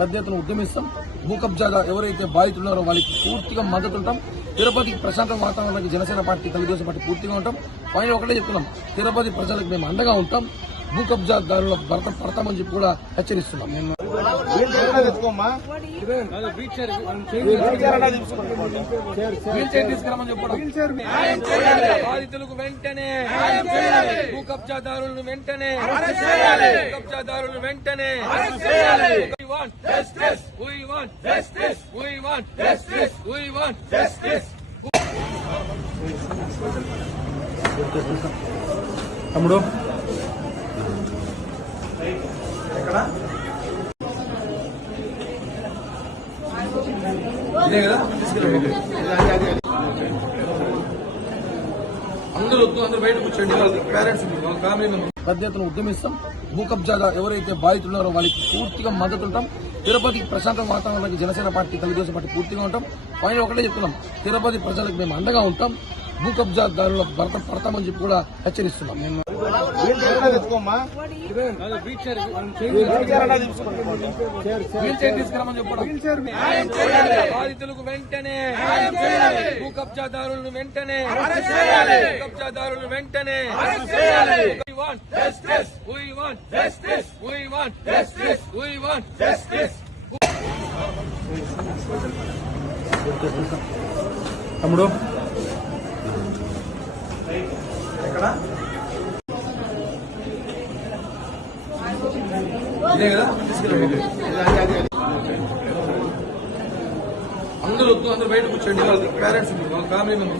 పెద్ద ఎత్తున ఉద్యమిస్తాం. భూ కబ్జాగా ఎవరైతే బాధితున్నారో వాళ్ళకి పూర్తిగా మద్దతు ఉంటాం. తిరుపతికి ప్రశాంత వాతావరణానికి జనసేన పార్టీ, తెలుగుదేశం పార్టీ పూర్తిగా ఉంటాం. పైన ఒకటే చెప్తున్నాం, తిరుపతి ప్రజలకు మేము అండగా ఉంటాం. భూ కబ్జాదారుల భర్త పడతామని చెప్పి కూడా హెచ్చరిస్తున్నాం. బాధితులకు వెంటనే భూ కబ్జాదారులను వెంటనే తమ్ముడు ఎక్కడ ఇదే కదా తీసుకెళ్ళండి. అందరూ బయట కూర్చోండి. పేరెంట్స్ ఫ్యామిలీ మెంబర్స్ పెద్ద ఎత్తున ఉద్యమిస్తాం. భూ కబ్జాగా ఎవరైతే బాధితున్నారో వాళ్ళకి పూర్తిగా మద్దతు ఉంటాం. తిరుపతికి ప్రశాంత వాతావరణానికి జనసేన పార్టీ, తెలుగుదేశం పార్టీ పూర్తిగా ఉంటాం. పైన ఒకటే చెప్తున్నాం, తిరుపతి ప్రజలకు మేము అండగా ఉంటాం. భూ కబ్జాదారుల భర్త పడతామని చెప్పి కూడా హెచ్చరిస్తున్నాం. బాధితులకు వెంటనే భూ కబ్జాదారులను వెంటనే తమ్ముడు ఎక్కడ ఇదే కదా తీసుకెళ్ళండి. అందరూ బయట కూర్చోండి. Parents family members